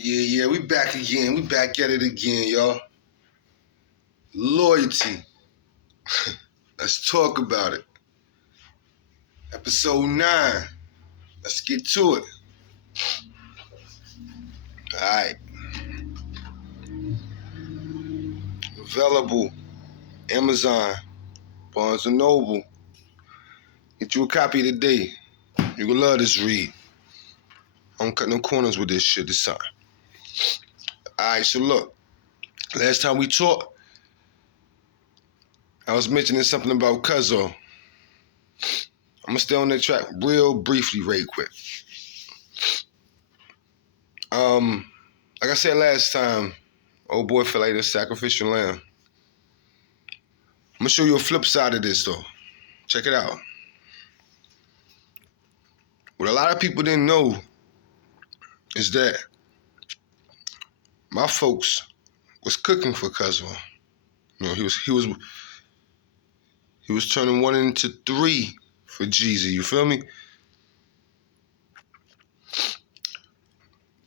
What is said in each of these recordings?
Yeah, we back again. We back at it again, y'all. Loyalty. Let's talk about it. Episode 9. Let's get to it. Alright. Available. Amazon. Barnes & Noble. Get you a copy today. You gonna love this read. I don't cut no corners with this shit this time. Alright, so look. Last time we talked, I was mentioning something about Cuzzo. I'm gonna stay on that track real briefly, right quick. Like I said last time, old boy felt like the sacrificial lamb. I'm gonna show you a flip side of this though. Check it out. What a lot of people didn't know is that my folks was cooking for Cuzzo. You know, he was turning 1 into 3 for Jeezy. You feel me?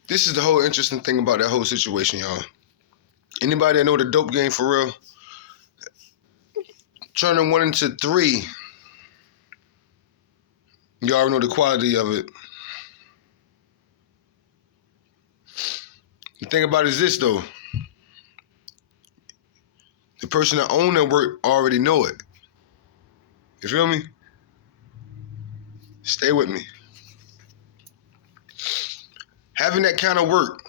This is the whole interesting thing about that whole situation, y'all. Anybody that know the dope game for real? Turning 1 into 3. You already know the quality of it. The thing about it is this though. The person that own that work already know it. You feel me? Stay with me. Having that kind of work,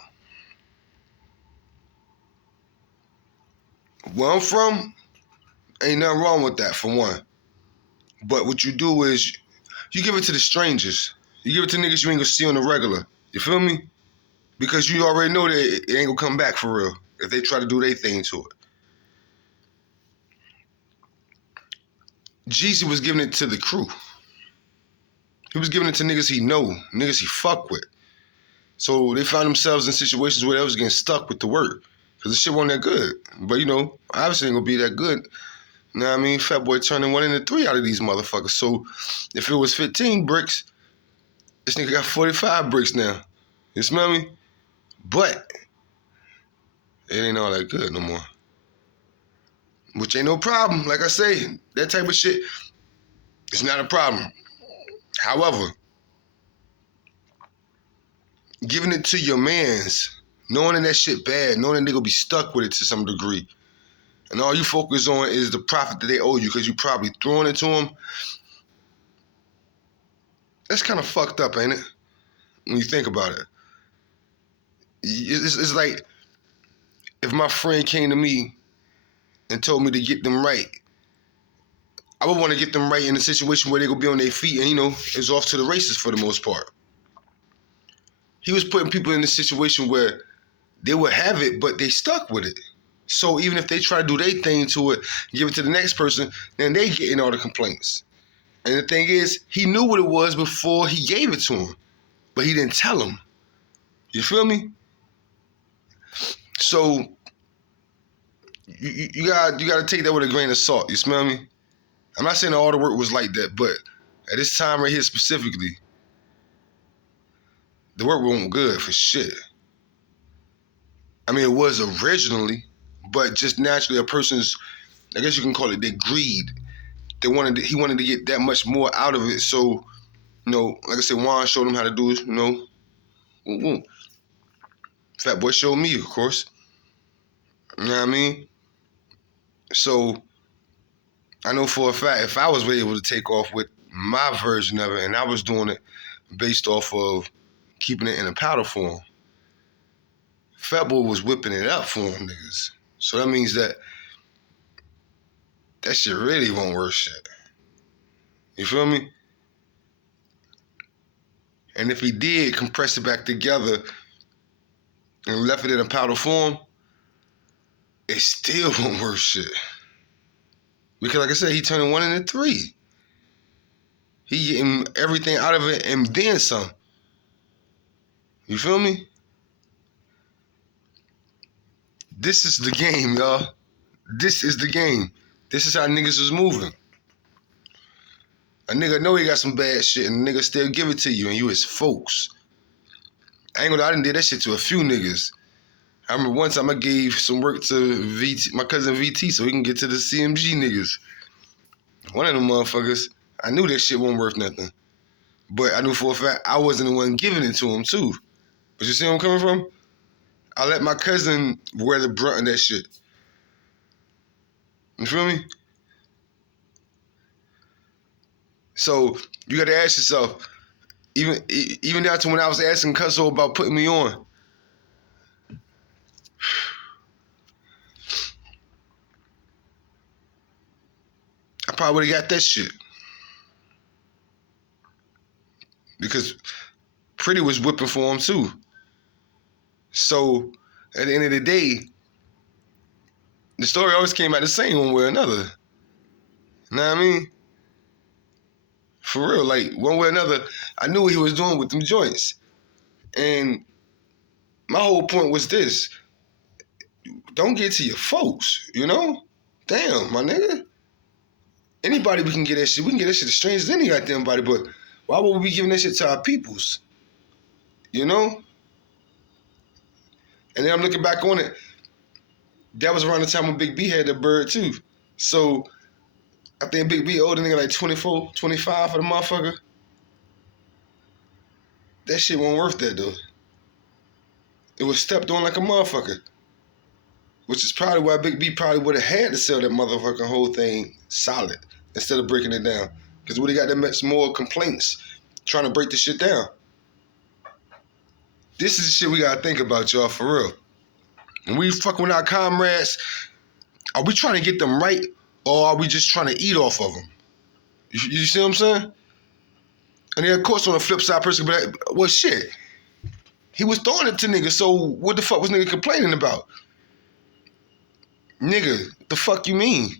where I'm from, ain't nothing wrong with that, for one. But what you do is, you give it to the strangers. You give it to niggas you ain't gonna see on the regular. You feel me? Because you already know that it ain't gonna come back for real if they try to do their thing to it. Jeezy was giving it to the crew. He was giving it to niggas he know, niggas he fuck with. So they found themselves in situations where they was getting stuck with the work. Because the shit wasn't that good. But you know, obviously ain't gonna be that good. You know what I mean? Fat boy turning 1 into 3 out of these motherfuckers. So if it was 15 bricks, this nigga got 45 bricks now. You smell me? But it ain't all that good no more. Which ain't no problem. Like I say, that type of shit is not a problem. However, giving it to your mans, knowing that shit bad, knowing that they gonna be stuck with it to some degree, and all you focus on is the profit that they owe you because you probably throwing it to them, that's kind of fucked up, ain't it? When you think about it. It's like if my friend came to me and told me to get them right, I would want to get them right in a situation where they gonna be on their feet and, you know, it's off to the races for the most part. He was putting people in a situation where they would have it, but they stuck with it. So even if they try to do their thing to it, give it to the next person, then they getting all the complaints. And the thing is, he knew what it was before he gave it to him, but he didn't tell him. You feel me? So you gotta take that with a grain of salt. You smell me? I'm not saying that all the work was like that, but at this time right here specifically, the work wasn't good for shit. I mean, it was originally, but just naturally a person's, I guess you can call it their greed. He wanted to get that much more out of it. So, you know, like I said, Juan showed him how to do it, you know. Fat boy showed me, of course. You know what I mean? So, I know for a fact, if I was able to take off with my version of it, and I was doing it based off of keeping it in a powder form, Fat boy was whipping it up for them niggas. So that means that shit really won't work shit. You feel me? And if he did compress it back together and left it in a powder form, it still won't work shit. Because like I said, he turning 1 into 3. He getting everything out of it and then some. You feel me? This is the game, y'all. This is the game. This is how niggas is moving. A nigga know he got some bad shit and a nigga still give it to you and you his folks. I ain't gonna lie, I done did that shit to a few niggas. I remember one time I gave some work to VT, my cousin VT, so he can get to the CMG niggas. One of them motherfuckers, I knew that shit wasn't worth nothing. But I knew for a fact I wasn't the one giving it to him too. But you see where I'm coming from? I let my cousin wear the brunt of that shit. You feel me? So you gotta ask yourself, even down to when I was asking Cuzzo about putting me on, I probably would have got that shit. Because Pretty was whipping for him too. So at the end of the day, the story always came out the same one way or another. You know what I mean? For real, like one way or another, I knew what he was doing with them joints. And my whole point was this. Don't get to your folks, you know? Damn, my nigga. Anybody we can get that shit. We can get that shit as strange as any goddamn body, but why would we be giving that shit to our peoples? You know? And then I'm looking back on it. That was around the time when Big B had the bird too. So I think Big B older nigga like 24, 25 for the motherfucker. That shit wasn't worth that though. It was stepped on like a motherfucker. Which is probably why Big B probably would have had to sell that motherfucking whole thing solid instead of breaking it down. Because we would have got that much more complaints trying to break the shit down. This is the shit we gotta think about, y'all, for real. When we fucking with our comrades, are we trying to get them right or are we just trying to eat off of them? You see what I'm saying? And then, of course, on the flip side, person, but well, shit. He was throwing it to niggas, so what the fuck was nigga complaining about? Nigga, the fuck you mean?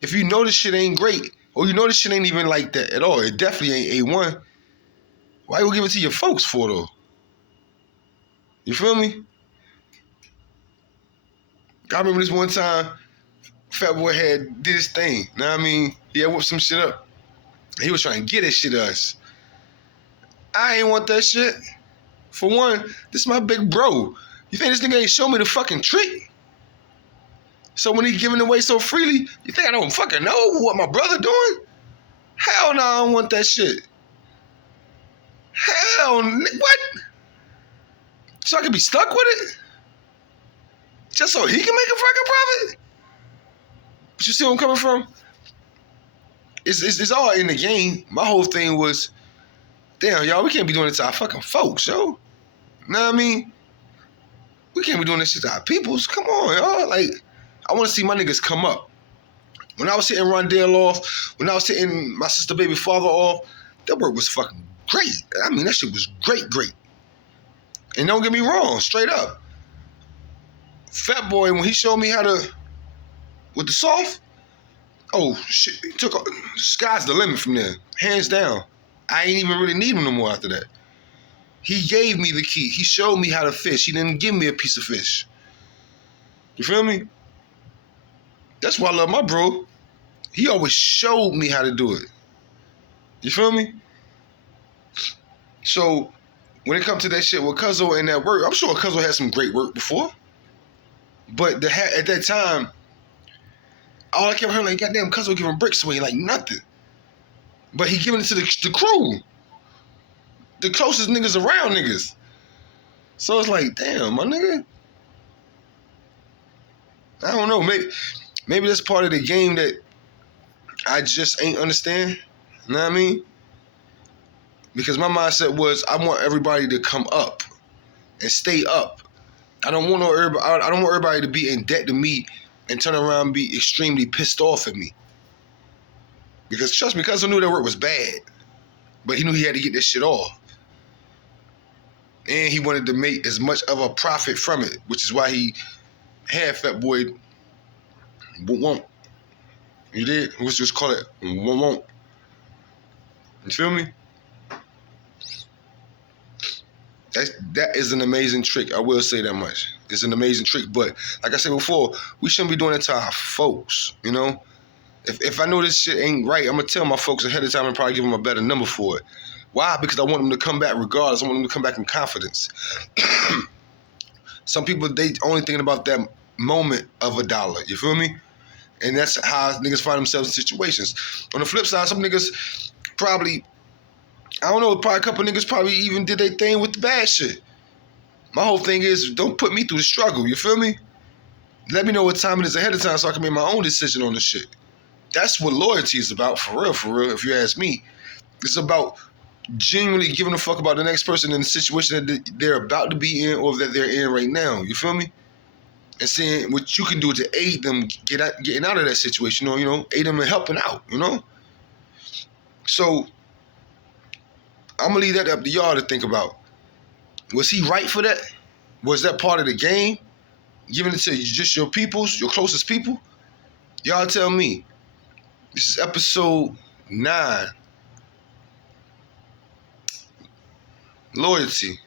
If you know this shit ain't great, or you know this shit ain't even like that at all, it definitely ain't A1, why you give it to your folks for, though? You feel me? I remember this one time, Fat Boy had did his thing. Know what I mean? He had whooped some shit up. He was trying to get that shit to us. I ain't want that shit. For one, this is my big bro. You think this nigga ain't show me the fucking trick? So when he giving away so freely, you think I don't fucking know what my brother doing? Hell no, I don't want that shit. Hell, what? So I can be stuck with it? Just so he can make a fucking profit? But you see where I'm coming from? It's all in the game. My whole thing was, damn, y'all, we can't be doing it to our fucking folks, yo. Know what I mean? We can't be doing this shit to our peoples. Come on, y'all. Like, I want to see my niggas come up. When I was hitting Rondell off, when I was hitting my sister baby father off, that work was fucking great. I mean, that shit was great. And don't get me wrong, straight up. Fat Boy, when he showed me how to, with the soft, oh shit, sky's the limit from there, hands down. I ain't even really need him no more after that. He gave me the key. He showed me how to fish. He didn't give me a piece of fish. You feel me? That's why I love my bro. He always showed me how to do it. You feel me? So when it comes to that shit with Cuzzo and that work, I'm sure Cuzzo had some great work before. But at that time, all I kept hearing, like, goddamn, Cuzzo giving bricks away, like nothing. But he giving it to the crew. The closest niggas around niggas. So it's like, damn, my nigga. I don't know, maybe that's part of the game that I just ain't understand. You know what I mean? Because my mindset was, I want everybody to come up and stay up. I don't want everybody to be in debt to me and turn around and be extremely pissed off at me. Because trust me, Cuzzo knew that work was bad. But he knew he had to get this shit off. And he wanted to make as much of a profit from it, which is why he had Fat Boy won't. You did? Let's just call it won't. You feel me? That is an amazing trick. I will say that much. It's an amazing trick. But like I said before, we shouldn't be doing it to our folks, you know? If I know this shit ain't right, I'm going to tell my folks ahead of time and probably give them a better number for it. Why? Because I want them to come back regardless. I want them to come back in confidence. Some people, they only thinking about that moment of a dollar. You feel me? And that's how niggas find themselves in situations. On the flip side, some niggas probably, I don't know, probably a couple niggas probably even did their thing with the bad shit. My whole thing is, don't put me through the struggle. You feel me? Let me know what time it is ahead of time so I can make my own decision on this shit. That's what loyalty is about, for real, if you ask me. It's about genuinely giving a fuck about the next person in the situation that they're about to be in or that they're in right now. You feel me? And seeing what you can do to aid them getting out of that situation, or, you know, aid them in helping out, you know? So, I'm going to leave that up to y'all to think about. Was he right for that? Was that part of the game? Giving it to just your peoples, your closest people? Y'all tell me. This is episode 9. Loyalty.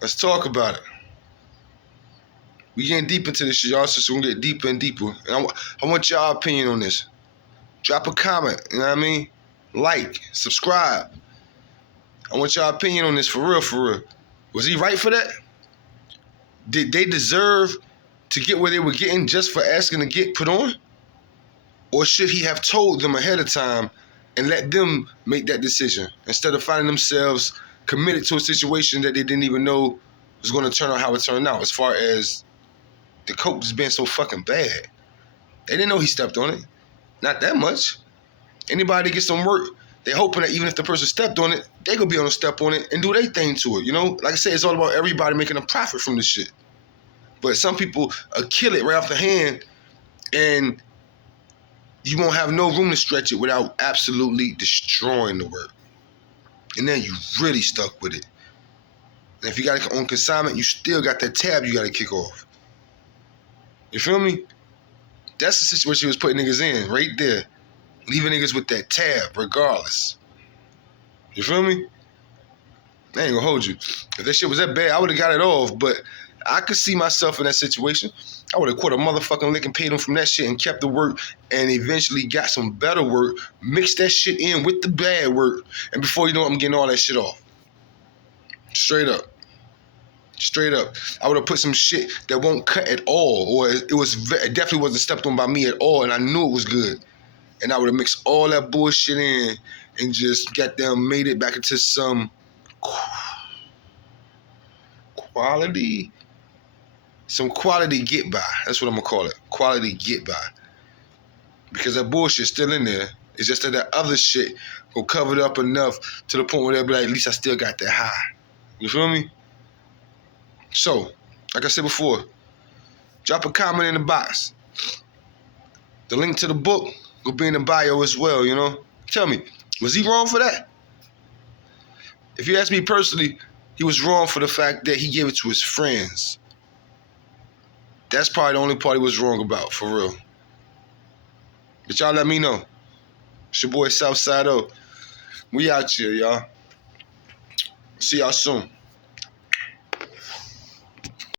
Let's talk about it. We getting deep into this shit, y'all, so we're gonna get deeper and deeper. And I want y'all opinion on this. Drop a comment, you know what I mean? Like, subscribe. I want y'all opinion on this, for real. Was he right for that? Did they deserve to get where they were getting just for asking to get put on? Or should he have told them ahead of time and let them make that decision instead of finding themselves committed to a situation that they didn't even know was going to turn out how it turned out, as far as the coke just being so fucking bad? They didn't know he stepped on it. Not that much. Anybody that gets some work, they hoping that even if the person stepped on it, they gonna be able to step on it and do their thing to it, you know? Like I said, it's all about everybody making a profit from this shit. But some people kill it right off the hand, and you won't have no room to stretch it without absolutely destroying the work. And then you really stuck with it. And if you got it on consignment, you still got that tab you got to kick off. You feel me? That's the situation he was putting niggas in, right there. Leaving niggas with that tab, regardless. You feel me? I ain't gonna hold you. If that shit was that bad, I would have got it off, but I could see myself in that situation. I would have caught a motherfucking lick and paid him from that shit and kept the work and eventually got some better work, mixed that shit in with the bad work, and before you know it, I'm getting all that shit off. Straight up. I would have put some shit that won't cut at all, or it definitely wasn't stepped on by me at all, and I knew it was good. And I would have mixed all that bullshit in and just got them, made it back into some quality get by. That's what I'm gonna call it. Quality get by. Because that bullshit's still in there. It's just that other shit will cover it up enough to the point where they'll be like, at least I still got that high. You feel me? So, like I said before, drop a comment in the box. The link to the book will be in the bio as well, you know? Tell me, was he wrong for that? If you ask me personally, he was wrong for the fact that he gave it to his friends. That's probably the only part he was wrong about, for real. But y'all let me know. It's your boy Southside O. We out here, y'all. See y'all soon.